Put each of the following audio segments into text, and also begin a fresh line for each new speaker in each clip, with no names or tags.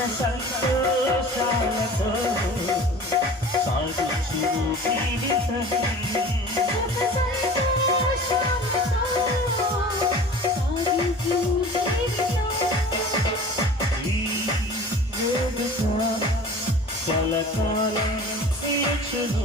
సంతోషాలతో సాగించు కలకాలం తీర్చును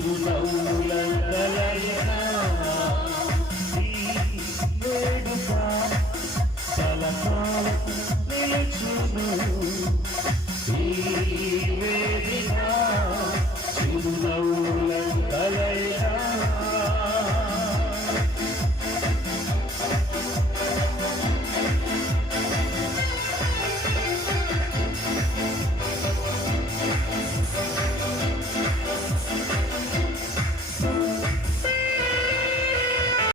Ooh, la, ooh, la. దివేదిగా చిరునవ్వు